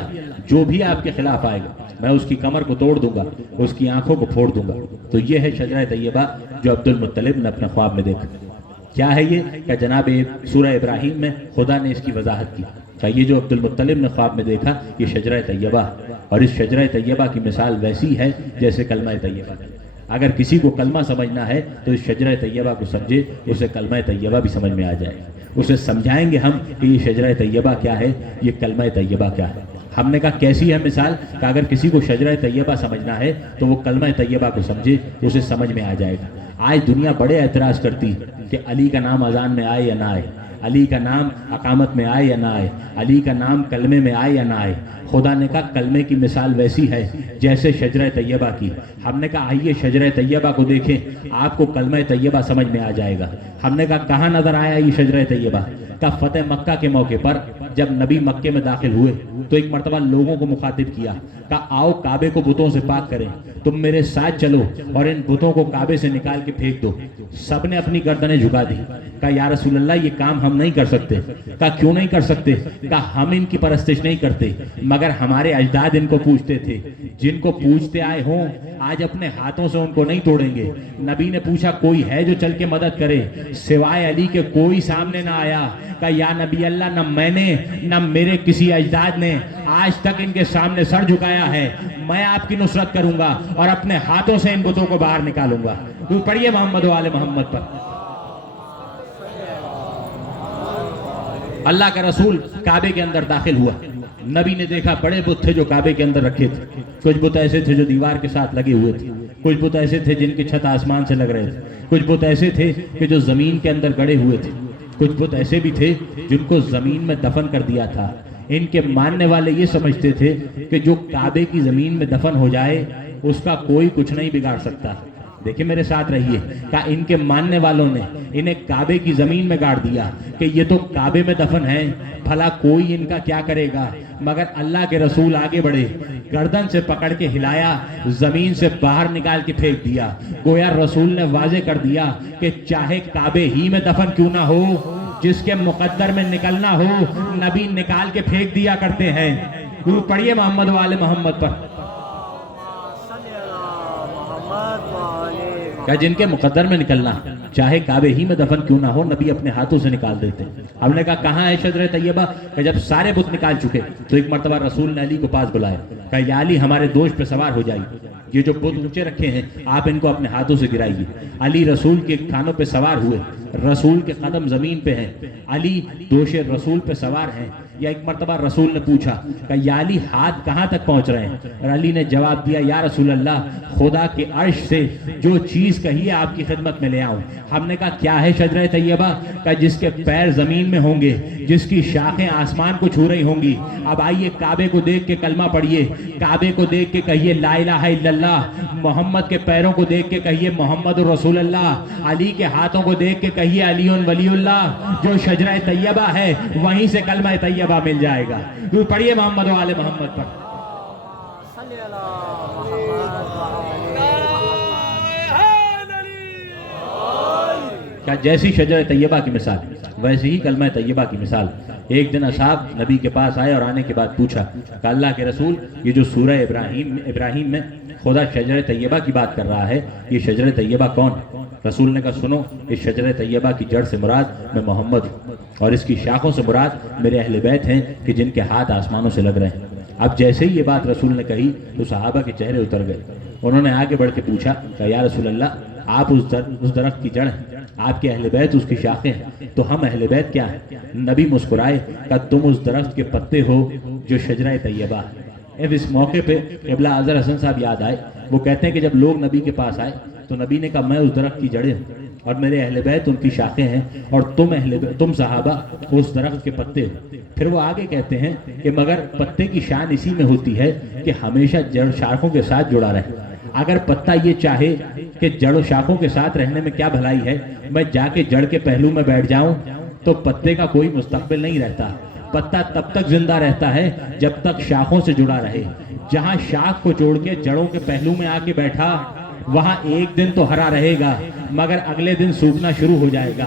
جو بھی آپ کے خلاف آئے گا میں اس کی کمر کو توڑ دوں گا، اس کی آنکھوں کو پھوڑ دوں گا۔ تو یہ ہے شجرہ طیبہ جو عبد المطلب نے اپنے خواب میں دیکھا۔ کیا ہے یہ؟ کہ جناب سورہ ابراہیم میں خدا نے اس کی وضاحت کی کہ یہ جو عبد المطلب نے خواب میں دیکھا یہ شجرہ طیبہ، اور اس شجرہ طیبہ کی مثال ویسی ہے جیسے کلمہ طیبہ۔ اگر کسی کو کلمہ سمجھنا ہے تو اس شجرہ طیبہ کو سمجھے، اسے کلمہ طیبہ بھی سمجھ میں آ جائے گا۔ اسے سمجھائیں گے ہم کہ یہ شجرہ طیبہ کیا ہے، یہ کلمہ طیبہ کیا ہے۔ ہم نے کہا کیسی ہے مثال؟ کہ اگر کسی کو شجرہ طیبہ سمجھنا ہے تو وہ کلمہ طیبہ کو سمجھے، اسے سمجھ میں آ جائے گا۔ آج دنیا بڑے اعتراض کرتی کہ علی کا نام اذان میں آئے یا نہ آئے، علی کا نام اقامت میں آئے یا نہ آئے، علی کا نام کلمے میں آئے یا نہ آئے۔ خدا نے کہا کلمے کی مثال ویسی ہے جیسے شجرہ طیبہ کی۔ ہم نے کہا آئیے شجرہ طیبہ کو دیکھیں، آپ کو کلمہ طیبہ سمجھ میں آ جائے گا۔ ہم نے کہا کہاں نظر آیا یہ شجرہ طیبہ؟ کہ فتح مکہ کے موقع پر جب نبی مکے میں داخل ہوئے تو ایک مرتبہ لوگوں کو مخاطب کیا کہ آؤ کعبے کو بتوں سے پاک کریں، تم میرے ساتھ چلو اور ان بتوں کو کعبے سے نکال کے پھینک دو۔ سب نے اپنی گردنیں جھکا دی۔ کہا یا رسول اللہ یہ کام ہم نہیں کر سکتے۔ کہا کیوں نہیں کر سکتے؟ کہا ہم ان کی پرستش نہیں کرتے، مگر ہمارے اجداد ان کو پوجتے تھے، جن کو پوجتے آئے ہوں آج اپنے ہاتھوں سے ان کو نہیں توڑیں گے۔ نبی نے پوچھا کوئی ہے جو چل کے مدد کرے؟ سوائے علی کے کوئی سامنے نہ آیا۔ کہا یا نبی اللہ نہ میں نے نہ میرے کسی اجداد نے آج تک ان کے سامنے سر جھکایا ہے۔ میں آپ کی نصرت کروں گا اور اپنے ہاتھوں سے ان بتوں کو باہر نکالوں گا۔ تو پڑھیے محمد و آل محمد پر۔ اللہ کا رسول کعبے کے اندر داخل ہوا، نبی نے دیکھا بڑے بت تھے جو کعبے کے اندر رکھے تھے، کچھ بت ایسے تھے جو دیوار کے ساتھ لگے ہوئے تھے، کچھ بت ایسے تھے جن کی چھت آسمان سے لگ رہے تھے، کچھ بت ایسے تھے کہ جو زمین کے اندر گڑے ہوئے تھے، کچھ بت ایسے بھی تھے جن کو زمین میں دفن کر دیا تھا۔ ان کے ماننے والے یہ سمجھتے تھے کہ جو کعبے کی زمین میں دفن ہو جائے اس کا کوئی کچھ نہیں بگاڑ سکتا۔ دیکھیں میرے ساتھ رہیے، کہ ان کے ماننے والوں نے انہیں کعبے کی زمین میں گاڑ دیا کہ یہ تو کعبے میں دفن ہیں، بھلا کوئی ان کا کیا کرے گا۔ مگر اللہ کے رسول آگے بڑھے، گردن سے پکڑ کے ہلایا، زمین سے باہر نکال کے پھینک دیا۔ گویا رسول نے واضح کر دیا کہ چاہے کعبے ہی میں دفن کیوں نہ ہو، جس کے مقدر میں نکلنا ہو نبی نکال کے پھینک دیا کرتے ہیں۔ درود پڑھیے محمد و آل محمد پر۔ کہ جن کے مقدر میں نکلنا چاہے کعبے ہی میں دفن کیوں نہ ہو نبی اپنے ہاتھوں سے نکال دیتے۔ ہم نے کہا کہاں ہے شجرہ طیبہ؟ کہ جب سارے بت نکال چکے تو ایک مرتبہ رسول نے علی کو پاس بلایا، کہا یا علی ہمارے دوش پہ سوار ہو جائیے، یہ جو بت اونچے رکھے ہیں آپ ان کو اپنے ہاتھوں سے گرائیے۔ علی رسول کے کھانوں پہ سوار ہوئے، رسول کے قدم زمین پہ ہیں، علی دوش رسول پہ سوار ہیں، یا ایک مرتبہ رسول نے پوچھا کہ یا علی ہاتھ کہاں تک پہنچ رہے ہیں؟ اور علی نے جواب دیا یا رسول اللہ خدا کے عرش سے جو چیز کہیے آپ کی خدمت میں لے آؤں۔ ہم نے کہا کیا ہے شجرہ طیبہ؟ کہ جس کے پیر زمین میں ہوں گے، جس کی شاخیں آسمان کو چھو رہی ہوں گی۔ اب آئیے کعبے کو دیکھ کے کلمہ پڑھیے، کعبے کو دیکھ کے کہیے لا الہ الا اللہ، محمد کے پیروں کو دیکھ کے کہیے محمد رسول اللہ، علی کے ہاتھوں کو دیکھ کے کہیے علی ولی اللہ۔ جو شجرہ طیبہ ہے وہیں سے کلمہ طیبہ مل جائے گا۔ پڑھیے محمد و آل محمد پر۔ کیا جیسی شجرہ طیبہ کی مثال ویسے ہی کلمہ طیبہ کی مثال۔ ایک دن اصحاب نبی کے پاس آئے اور آنے کے بعد پوچھا کہ اللہ کے رسول یہ جو سورہ ابراہیم میں خدا شجرہ طیبہ کی بات کر رہا ہے، یہ شجرہ طیبہ کون؟ رسول نے کہا سنو، اس شجرہ طیبہ کی جڑ سے مراد میں محمد ہوں، اور اس کی شاخوں سے مراد میرے اہل بیت ہیں کہ جن کے ہاتھ آسمانوں سے لگ رہے ہیں۔ اب جیسے ہی یہ بات رسول نے کہی تو صحابہ کے چہرے اتر گئے۔ انہوں نے آگے بڑھ کے پوچھا کہ یا رسول اللہ آپ اس درخت کی جڑ ہیں، آپ کے اہل بیت اس کی شاخیں ہیں، تو ہم اہل بیت کیا ہیں؟ نبی مسکرائے کہ تم اس درخت کے پتے ہو جو شجرہ طیبہ ہے۔ اب اس موقع پہ قبلہ اظہر حسن صاحب یاد آئے، وہ کہتے ہیں کہ جب لوگ نبی کے پاس آئے تو نبی نے کہا میں اس درخت کی جڑیں ہوں اور میرے اہل بیت ان کی شاخیں ہیں، اور تم صحابہ اس درخت کے پتے ہو۔ پھر وہ آگے کہتے ہیں کہ مگر پتے کی شان اسی میں ہوتی ہے کہ ہمیشہ جڑ شاخوں کے ساتھ جڑا رہے۔ اگر پتا یہ چاہے کہ جڑ و شاخوں کے ساتھ رہنے میں کیا بھلائی ہے، میں جا کے جڑ کے پہلو میں بیٹھ جاؤں تو پتے کا کوئی مستقبل نہیں رہتا۔ پتا تب تک زندہ رہتا ہے جب تک شاخوں سے جڑا رہے۔ جہاں شاخ کو چھوڑ کے جڑوں کے پہلو میں آ کے بیٹھا وہاں ایک دن تو ہرا رہے گا، مگر اگلے دن سوکھنا شروع ہو جائے گا۔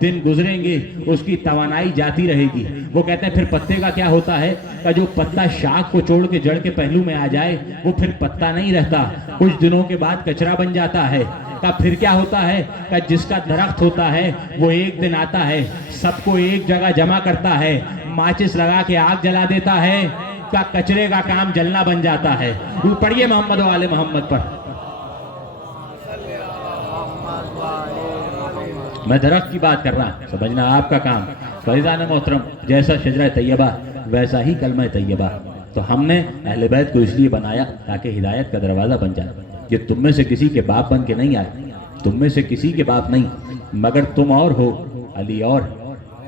دن گزریں گے، اس کی توانائی جاتی رہے گی۔ وہ کہتے ہیں پھر پتے کا کیا ہوتا ہے کہ جو پتا شاخ کو چھوڑ کے جڑ کے پہلو میں آ جائے وہ پھر پتا نہیں رہتا، کچھ دنوں کے بعد کچرا بن جاتا ہے۔ کہ پھر کیا ہوتا ہے کہ جس کا درخت ہوتا ہے وہ ایک دن آتا ہے، سب کو ایک جگہ جمع کرتا ہے، ماچس لگا کے آگ جلا دیتا ہے، کہ کچرے کا کام جلنا بن جاتا ہے۔ وہ پڑھیے محمد و آل محمد پر۔ میں درخت کی بات کر رہا ہوں، سمجھنا آپ کا کام۔ فیضان محترم جیسا شجرہ طیبہ ویسا ہی کلمہ طیبہ۔ تو ہم نے اہل بیت کو اس لیے بنایا تاکہ ہدایت کا دروازہ بن جائے۔ یہ تم میں سے کسی کے باپ بن کے نہیں آئے، تم میں سے کسی کے باپ نہیں، مگر تم اور ہو، علی اور۔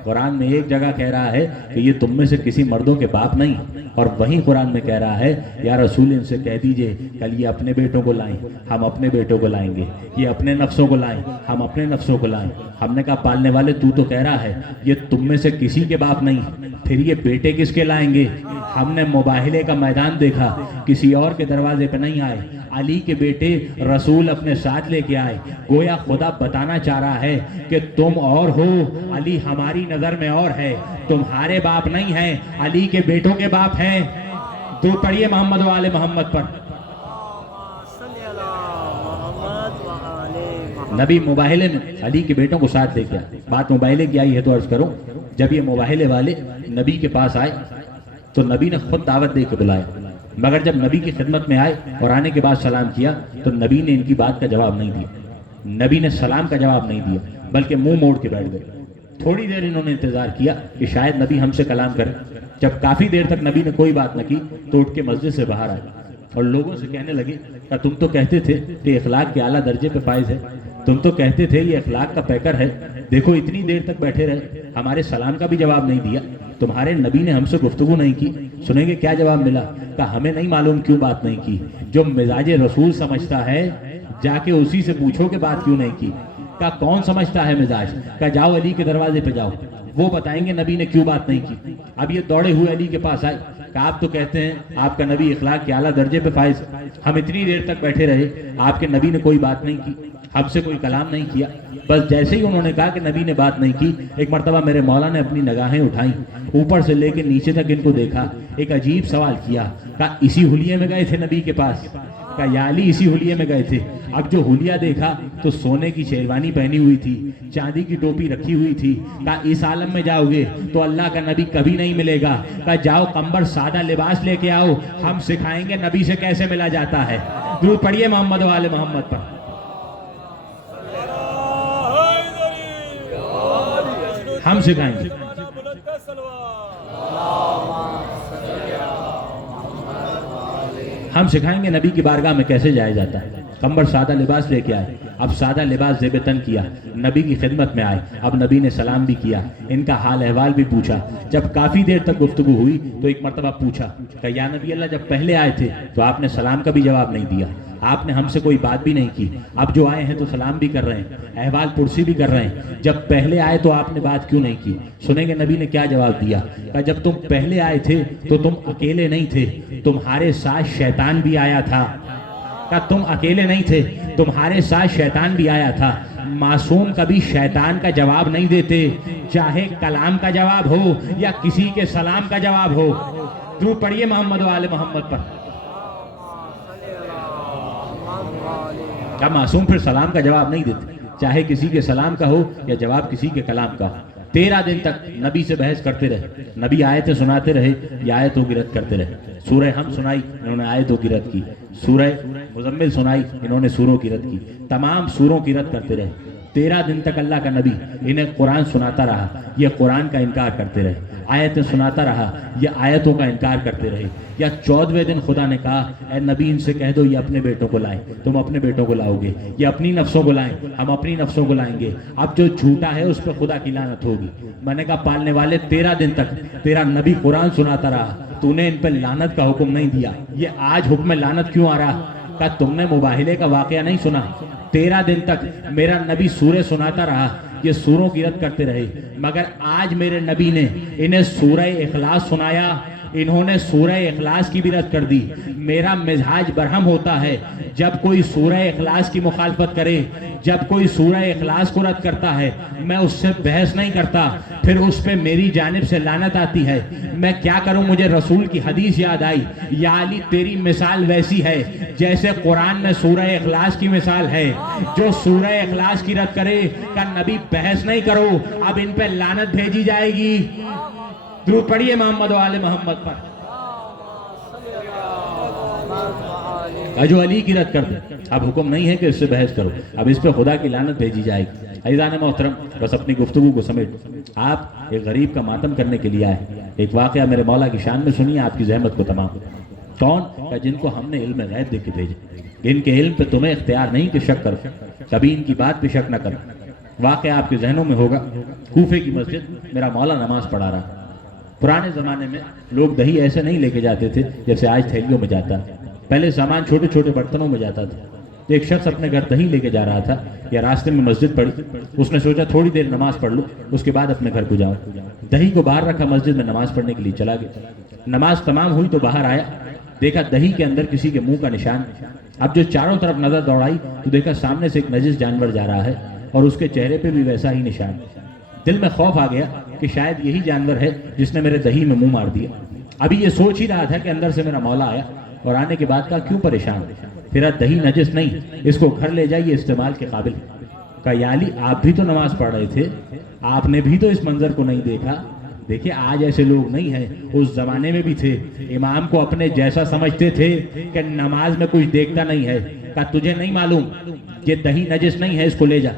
قرآن میں ایک جگہ کہہ رہا ہے کہ یہ تم میں سے کسی مردوں کے باپ نہیں، اور وہیں قرآن میں کہہ رہا ہے یا رسول ان سے کہہ دیجئے کل یہ اپنے بیٹوں کو لائیں ہم اپنے بیٹوں کو لائیں گے، یہ اپنے نفسوں کو لائیں ہم اپنے نفسوں کو لائیں۔ ہم نے کہا پالنے والے تو کہہ رہا ہے یہ تم میں سے کسی کے باپ نہیں، پھر یہ بیٹے کس کے لائیں گے؟ ہم نے مباہلے کا میدان دیکھا، کسی اور کے دروازے پہ نہیں آئے، علی کے بیٹے رسول اپنے ساتھ لے کے آئے۔ گویا خدا بتانا چاہ رہا ہے کہ تم اور ہو، علی ہماری نظر میں اور ہے، تمہارے باپ نہیں ہیں، علی کے بیٹوں کے باپ ہیں۔ تو پڑھیے محمد و آل محمد پر۔ نبی مباہلے میں علی کے بیٹوں کو ساتھ لے کے آئے۔ بات مباہلے کی آئی ہے تو عرض کروں، جب یہ مباہلے والے نبی کے پاس آئے تو نبی نے خود دعوت دے کے بلایا، مگر جب نبی کی خدمت میں آئے اور آنے کے بعد سلام کیا تو نبی نے ان کی بات کا جواب نہیں دیا، نبی نے سلام کا جواب نہیں دیا، بلکہ منہ موڑ کے بیٹھ گئے۔ تھوڑی دیر انہوں نے انتظار کیا کہ شاید نبی ہم سے کلام کرے۔ جب کافی دیر تک نبی نے کوئی بات نہ کی تو اٹھ کے مسجد سے باہر آئے اور لوگوں سے کہنے لگے کہ تم تو کہتے تھے کہ اخلاق کے اعلیٰ درجے پہ فائز ہے، تم تو کہتے تھے یہ اخلاق کا پیکر ہے، دیکھو اتنی دیر تک بیٹھے رہے، ہمارے سلام کا بھی جواب نہیں دیا، تمہارے نبی نے ہم سے گفتگو نہیں کی، سنیں گے کیا جواب ملا؟ کہ ہمیں نہیں معلوم کیوں بات نہیں کی، جو مزاج رسول سمجھتا ہے جا کے اسی سے پوچھو کہ بات کیوں نہیں کی۔ کہ کون سمجھتا ہے مزاج؟ کہ جاؤ علی کے دروازے پہ جاؤ، وہ بتائیں گے نبی نے کیوں بات نہیں کی۔ اب یہ دوڑے ہوئے علی کے پاس آئے کہ آپ تو کہتے ہیں آپ کا نبی اخلاق کے اعلیٰ درجے پہ فائز، ہم اتنی دیر تک بیٹھے رہے، آپ کے نبی نے کوئی بات نہیں کی، ہم سے کوئی کلام نہیں کیا۔ بس جیسے ہی انہوں نے کہا کہ نبی نے بات نہیں کی، ایک مرتبہ میرے مولا نے اپنی نگاہیں اٹھائیں، اوپر سے لے کے نیچے تک ان کو دیکھا، ایک عجیب سوال کیا کہ اسی حلیے میں گئے تھے نبی کے پاس؟ کہ یا علی اسی حلیے میں گئے تھے۔ اب جو حلیہ دیکھا تو سونے کی شیروانی پہنی ہوئی تھی، چاندی کی ٹوپی رکھی ہوئی تھی۔ کہ اس عالم میں جاؤ گے تو اللہ کا نبی کبھی نہیں ملے گا، کہ جاؤ قمبر سادہ لباس لے کے آؤ، ہم سکھائیں گے نبی سے کیسے ملا جاتا ہے۔ درود پڑھیے محمد و آل محمد پر۔ ہم سکھائیں گے۔ ہم سکھائیں گے نبی کی بارگاہ میں کیسے جایا جاتا ہے. قمر سادہ لباس لے کے آئے, اب سادہ لباس زیب تن کیا, نبی کی خدمت میں آئے, اب نبی نے سلام بھی کیا, ان کا حال احوال بھی پوچھا. جب کافی دیر تک گفتگو ہوئی تو ایک مرتبہ پوچھا کہ یا نبی اللہ, جب پہلے آئے تھے تو آپ نے سلام کا بھی جواب نہیں دیا, آپ نے ہم سے کوئی بات بھی نہیں کی, اب جو آئے ہیں تو سلام بھی کر رہے ہیں, احوال پرسی بھی کر رہے ہیں, جب پہلے آئے تو آپ نے بات کیوں نہیں کی؟ سنیں گے نبی نے کیا جواب دیا. کہ جب تم پہلے آئے تھے تو تم اکیلے نہیں تھے, تمہارے ساتھ شیطان بھی آیا تھا. کہ تم اکیلے نہیں تھے, تمہارے ساتھ شیطان بھی آیا تھا. معصوم کبھی شیطان کا جواب نہیں دیتے, چاہے کلام کا جواب ہو یا کسی کے سلام کا جواب ہو. درود پڑھیے محمد و آل محمد پر. کیا معصوم پھر سلام کا جواب نہیں دیتے, چاہے کسی کے سلام کا ہو یا جواب کسی کے کلام کا ہو؟ 13 دن تک نبی سے بحث کرتے رہے. نبی آیتیں سناتے رہے, یہ آیتوں کی رد کرتے رہے. سورہ ہم سنائی, انہوں نے آیتوں کی رد کی. سورہ مزمل سنائی, انہوں نے سوروں کی رد کی. تمام سوروں کی رد کرتے رہے. 13 دن تک اللہ کا نبی انہیں قرآن سناتا رہا, یہ قرآن کا انکار کرتے رہے. آیتیں سناتا رہا, یہ آیتوں کا انکار کرتے رہے. یا 14ویں دن خدا نے کہا اے نبی ان سے کہہ دو یہ اپنے بیٹوں کو لائیں, تم اپنے بیٹوں کو لاؤ گے, یہ اپنی نفسوں کو لائیں, ہم اپنی نفسوں کو لائیں گے. اب جو جھوٹا ہے اس پہ خدا کی لعنت ہوگی. میں نے کہا پالنے والے 13 دن تک تیرا نبی قرآن سناتا رہا, تو نے ان پہ لعنت کا حکم نہیں دیا, یہ آج حکم لعنت کیوں آ رہا؟ کہ تم نے مباہلے کا واقعہ نہیں سنا. 13 دن تک میرا نبی سورہ سناتا رہا, یہ سوروں کی رد کرتے رہے, مگر آج میرے نبی نے انہیں سورہ اخلاص سنایا, انہوں نے سورہ اخلاص کی بھی رد کر دی. میرا مزاج برہم ہوتا ہے جب کوئی سورہ اخلاص کی مخالفت کرے, جب کوئی سورہ اخلاص کو رد کرتا ہے میں اس سے بحث نہیں کرتا, پھر اس پہ میری جانب سے لعنت آتی ہے. میں کیا کروں, مجھے رسول کی حدیث یاد آئی, یا علی تیری مثال ویسی ہے جیسے قرآن میں سورہ اخلاص کی مثال ہے. جو سورہ اخلاص کی رد کرے کہ نبی بحث نہیں کرو, اب ان پہ لعنت بھیجی جائے گی. درود پڑھیے محمد و آل محمد پر. جو علی کی رد کر دے, اب حکم نہیں ہے کہ اس سے بحث کرو, اب اس پہ خدا کی لعنت بھیجی جائے گی. عزیزان محترم, بس اپنی گفتگو کو سمیٹ, آپ ایک غریب کا ماتم کرنے کے لیے آئے. ایک واقعہ میرے مولا کی شان میں سنیے, آپ کی زحمت کو تمام. کون کہ جن کو ہم نے علم غیب دے کے بھیجے, ان کے علم پہ تمہیں اختیار نہیں کہ شک کرو, کبھی ان کی بات پہ شک نہ کرو. واقعہ آپ کے ذہنوں میں ہوگا, کوفے کی مسجد میرا مولا نماز پڑھا رہا. پرانے زمانے میں لوگ دہی ایسے نہیں لے کے جاتے تھے جیسے آج تھیلیوں میں جاتا ہے, پہلے سامان چھوٹے چھوٹے برتنوں میں جاتا تھا. ایک شخص اپنے گھر دہی لے کے جا رہا تھا, یا راستے میں مسجد پڑی, اس نے سوچا تھوڑی دیر نماز پڑھ لوں اس کے بعد اپنے گھر کو جاؤں. دہی کو باہر رکھا, مسجد میں نماز پڑھنے کے لیے چلا گیا. نماز تمام ہوئی تو باہر آیا, دیکھا دہی کے اندر کسی کے منہ کا نشان. اب جو چاروں طرف نظر دوڑائی تو دیکھا سامنے سے ایک نجس جانور جا رہا ہے اور اس کے چہرے پہ بھی ویسا ہی نشان. دل میں خوف آ گیا کہ شاید یہی جانور ہے جس نے میرے دہی میں منہ مار دیا. ابھی یہ سوچ ہی رہا تھا کہ اندر سے میرا مولا آیا, اور آنے کے بعد کہا کیوں پریشان, پھر دہی نجس نہیں, اس کو گھر لے جائیے, استعمال کے قابل. کہا یا علی آپ بھی تو نماز پڑھ رہے تھے, آپ نے بھی تو اس منظر کو نہیں دیکھا. دیکھیں آج ایسے لوگ نہیں ہیں, اس زمانے میں بھی تھے. امام کو اپنے جیسا سمجھتے تھے کہ نماز میں کچھ دیکھتا نہیں ہے. کہا تجھے نہیں معلوم یہ دہی نجس نہیں ہے, اس کو لے جا.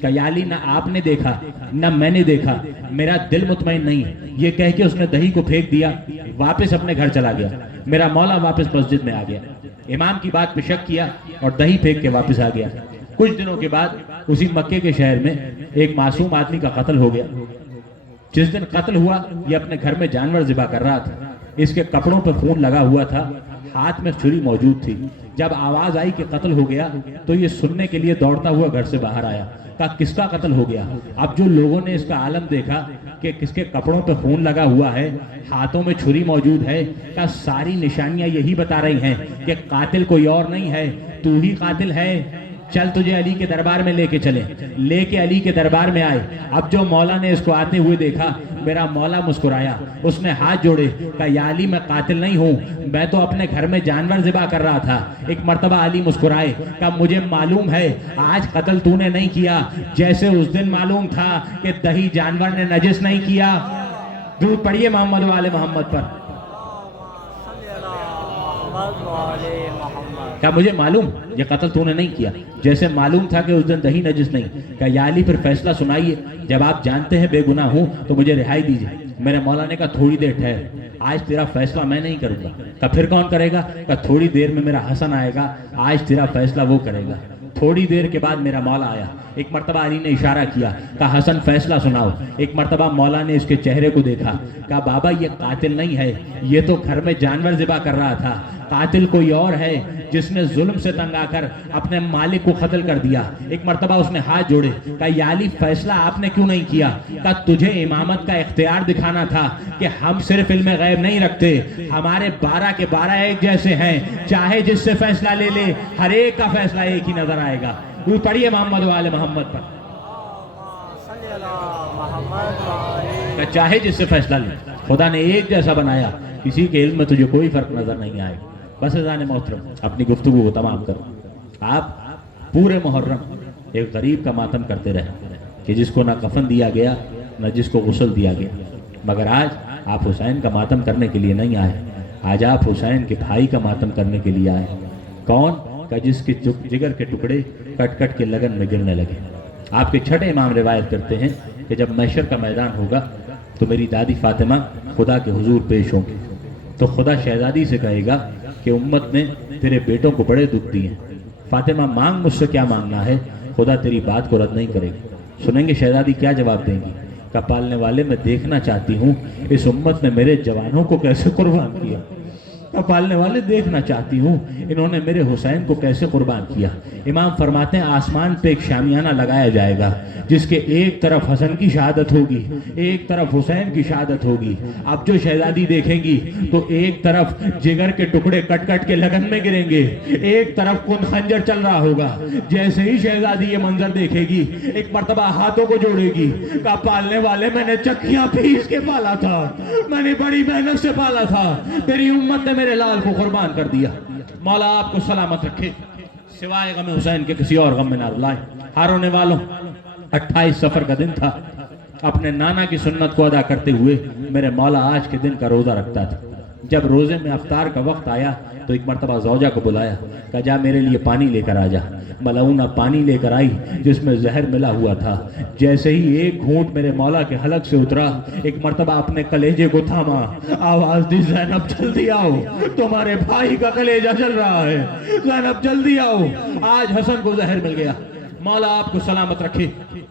کہا یا علی نہ آپ نے دیکھا نہ میں نے دیکھا, میرا دل مطمئن نہیں. یہ کہہ کے اس نے دہی کو پھینک دیا, واپس اپنے گھر چلا گیا. میرا مولا واپس مسجد میں آ گیا, امام کی بات پہ شک کیا اور دہی پھینک کے واپس آ گیا. کچھ دنوں کے بعد اسی مکے کے شہر میں ایک معصوم آدمی کا قتل ہو گیا. جس دن قتل ہوا یہ اپنے گھر میں جانور ذبح کر رہا تھا, اس کے کپڑوں پہ خون لگا ہوا تھا, ہاتھ میں چھری موجود تھی. جب آواز آئی کہ قتل ہو گیا تو یہ سننے کے لیے دوڑتا ہوا گھر سے باہر آیا. کہا کس کا قتل ہو گیا؟ اب جو لوگوں نے اس کا عالم دیکھا کہ کس کے کپڑوں پہ خون لگا ہوا ہے, ہاتھوں میں چھری موجود ہے, کہا ساری نشانیاں یہی بتا رہی ہیں کہ قاتل کوئی اور نہیں ہے, تو ہی قاتل ہے. چل تجھے علی کے دربار میں لے کے چلے. لے کے علی کے دربار میں آئے. اب جو مولا نے اس کو آتے ہوئے دیکھا, میرا مولا مسکرایا, اس نے ہاتھ جوڑے, کہا یا علی میں قاتل نہیں ہوں, میں تو اپنے گھر میں جانور ذبح کر رہا تھا. ایک مرتبہ علی مسکرائے, کہا مجھے معلوم ہے آج قتل تو نے نہیں کیا, جیسے اس دن معلوم تھا کہ دہی جانور نے نجس نہیں کیا. درود پڑھیے محمد و آل محمد پر. کہا مجھے معلوم یہ قتل تو نے نہیں کیا، جیسے معلوم تھا کہ اس دن دہی نجس نہیں۔ کہا یا علی پھر فیصلہ سنائیے، جب آپ جانتے ہیں بے گناہ ہوں تو مجھے رہائی دیجیے۔ میرے مولا نے کہا تھوڑی دیر ٹھہر، آج تیرا فیصلہ میں نہیں کروں گا۔ کہا پھر کون کرے گا؟ کہا تھوڑی دیر میں میرا حسن آئے گا، آج تیرا فیصلہ وہ کرے گا۔ تھوڑی دیر کے بعد میرا مولا آیا، ایک مرتبہ علی نے اشارہ کیا، کہا حسن فیصلہ سناؤ۔ ایک مرتبہ مولا نے اس کے چہرے کو دیکھا، کہا بابا یہ قاتل نہیں ہے، یہ تو گھر میں جانور ذبح کر رہا تھا، قاتل کوئی اور ہے جس نے ظلم سے تنگ آ کر اپنے مالک کو قتل کر دیا۔ ایک مرتبہ اس نے ہاتھ جوڑے، کہا یا علی فیصلہ آپ نے کیوں نہیں کیا؟ کہا تجھے امامت کا اختیار دکھانا تھا کہ ہم صرف علم غیب نہیں رکھتے، ہمارے 12 کے 12 ایک جیسے ہیں، چاہے جس سے فیصلہ لے لے ہر ایک کا فیصلہ ایک ہی نظر آئے گا۔ وہ پڑھیے محمد و آل محمد پر، کہ چاہے جس سے فیصلہ لے، خدا نے ایک جیسا بنایا، کسی کے علم میں تجھے کوئی فرق نظر نہیں آئے گا۔ بس اذان محترم اپنی گفتگو کو تمام کرو۔ آپ پورے محرم ایک غریب کا ماتم کرتے رہے کہ جس کو نہ کفن دیا گیا نہ جس کو غسل دیا گیا، مگر آج آپ حسین کا ماتم کرنے کے لیے نہیں آئے، آج آپ حسین کے بھائی کا ماتم کرنے کے لیے آئے۔ کون؟ کہ جس کے جگر کے ٹکڑے کٹ کٹ کے لگن میں گرنے لگے۔ آپ کے چھٹے امام روایت کرتے ہیں کہ جب محشر کا میدان ہوگا تو میری دادی فاطمہ خدا کے حضور پیش ہوں گی، تو خدا شہزادی سے کہے گا کہ امت نے تیرے بیٹوں کو بڑے دکھ دیے، فاطمہ مانگ مجھ سے کیا مانگنا ہے، خدا تیری بات کو رد نہیں کرے گا۔ سنیں گے شہزادی کیا جواب دیں گی؟ کہ پالنے والے میں دیکھنا چاہتی ہوں اس امت نے میرے جوانوں کو کیسے قربان کیا، پالنے والے دیکھنا چاہتی ہوں انہوں نے میرے حسین کو کیسے قربان کیا۔ امام فرماتے ہیں آسمان پہ ایک شامیانہ لگایا جائے گا جس کے ایک طرف حسن کی شہادت ہوگی، ایک طرف حسین کی شہادت ہوگی۔ اب جو شہزادی دیکھیں گی تو ایک طرف جگر کے ٹکڑے کٹ کٹ کے لگن میں گریں گے، ایک طرف کن خنجر چل رہا ہوگا۔ جیسے ہی شہزادی یہ منظر دیکھے گی ایک مرتبہ ہاتھوں کو جوڑے گی، کہا پالنے والے میں نے چکیاں پیس کے پالا تھا، میں نے بڑی محنت سے پالا تھا، تیری امت نے میرے لال کو قربان کر دیا۔ مولا آپ کو سلامت رکھے، سوائے غم حسین کے کسی اور غم میں نہ رلائے۔ ہارونے والوں 28 سفر کا دن تھا، اپنے نانا کی سنت کو ادا کرتے ہوئے میرے مولا آج کے دن کا روزہ رکھتا تھا۔ جب روزے میں افطار کا وقت آیا تو ایک مرتبہ زوجہ کو بلایا، کہا جا میرے لیے پانی لے کر آ جا۔ ملعونہ پانی لے کر آئی جس میں زہر ملا ہوا تھا۔ جیسے ہی ایک گھونٹ میرے مولا کے حلق سے اترا ایک مرتبہ اپنے کلیجے کو تھاما، آواز دی زینب جلدی آؤ، تمہارے بھائی کا کلیجہ جل رہا ہے، زینب جلدی آؤ، آج حسن کو زہر مل گیا۔ مولا آپ کو سلامت رکھے۔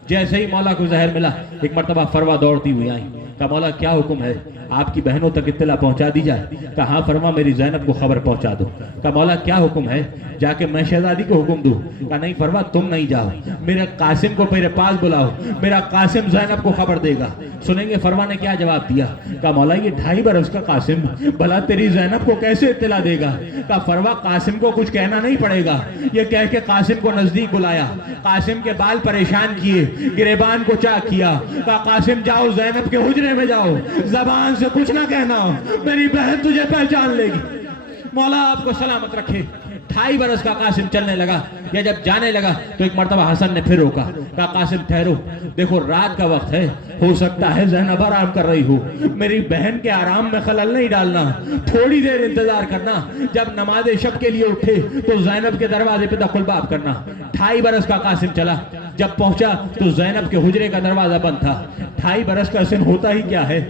جیسے ہی مولا کو زہر ملا ایک مرتبہ فروا دوڑتی ہوئی آئی، کہا مولا کیا حکم ہے، آپ کی بہنوں تک اطلاع پہنچا دی جائے؟ کہا ہاں فرما میری زینب کو خبر پہنچا دو۔ کہا مولا کیا حکم ہے، جا کے میں شہزادی کو حکم دوں؟ کہا نہیں فرما تم نہیں جاؤ، میرے قاسم کو میرے پاس بلاؤ، میرا قاسم زینب کو خبر دے گا۔ سنیں گے فرما نے کیا جواب دیا؟ کہا مولا یہ 2.5 برس کا قاسم بھلا تیری زینب کو کیسے اطلاع دے گا؟ کہا فرما قاسم کو کچھ کہنا نہیں پڑے گا۔ یہ کہہ کے قاسم کو نزدیک بلایا، قاسم کے بال پریشان کیے، گریبان کو چاک کیا، کہا قاسم جاؤ زینب کے حجرے میں جاؤ، زبان سے کچھ نہ کہنا، میری بہن تجھے پہچان لے گی۔ مولا آپ کو سلامت رکھے۔ 2.5 برس کا قاسم چلنے لگا، یا جب جانے لگا تو ایک مرتبہ حسن نے پھر روکا، کہا قاسم ٹھہرو، دیکھو رات کا وقت ہے، ہو سکتا ہے زینب آرام کر رہی ہو، میری بہن کے آرام میں خلل نہیں ڈالنا، تھوڑی دیر انتظار کرنا، جب نماز شب کے لیے اٹھے تو زینب کے دروازے پہ دخل باب کرنا۔ 2.5 برس کا قاسم چلا، جب پہنچا تو زینب کے حجرے کا دروازہ بند تھا۔ 2.5 برس کا سن ہوتا ہی کیا ہے،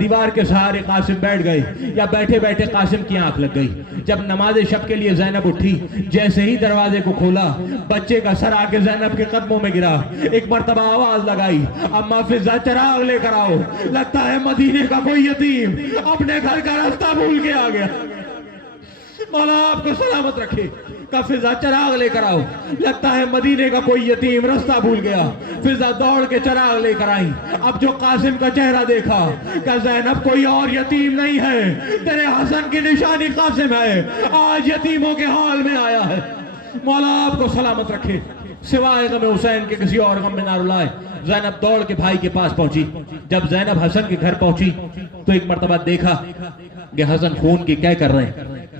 دیوار کے سہارے قاسم بیٹھ گئے، یا بیٹھے بیٹھے قاسم کی آنکھ لگ گئی۔ جب نماز شب کے لیے زینب اٹھی، جیسے ہی دروازے کو کھولا بچے کا سر آ کے زینب کے قدموں میں گرا، ایک مرتبہ آواز لگائی اما فضا چراغ لے کر آؤ، لگتا ہے مدینے کا کوئی یتیم اپنے گھر کا راستہ بھول کے آ گیا۔ مولا آپ کو سلامت رکھے۔ کہا فضا چراغ لے کر آؤ، لگتا ہے مدینے کا کوئی یتیم راستہ بھول گیا۔ فضا دوڑ کے چراغ لے کر آئی، اب جو قاسم کا چہرہ دیکھا، کہ زینب کوئی اور یتیم نہیں ہے، تیرے حسن کی نشانی قاسم ہے، آج یتیموں کے حال میں آیا ہے۔ مولا آپ کو سلامت رکھے، سوائے غم حسین کے کسی اور غم میں نہ رلائے۔ زینب دوڑ کے بھائی کے پاس پہنچی۔ جب زینب حسن کے گھر پہنچی تو ایک مرتبہ دیکھا کہ حسن خون کی کہہ کر رہے ہیں۔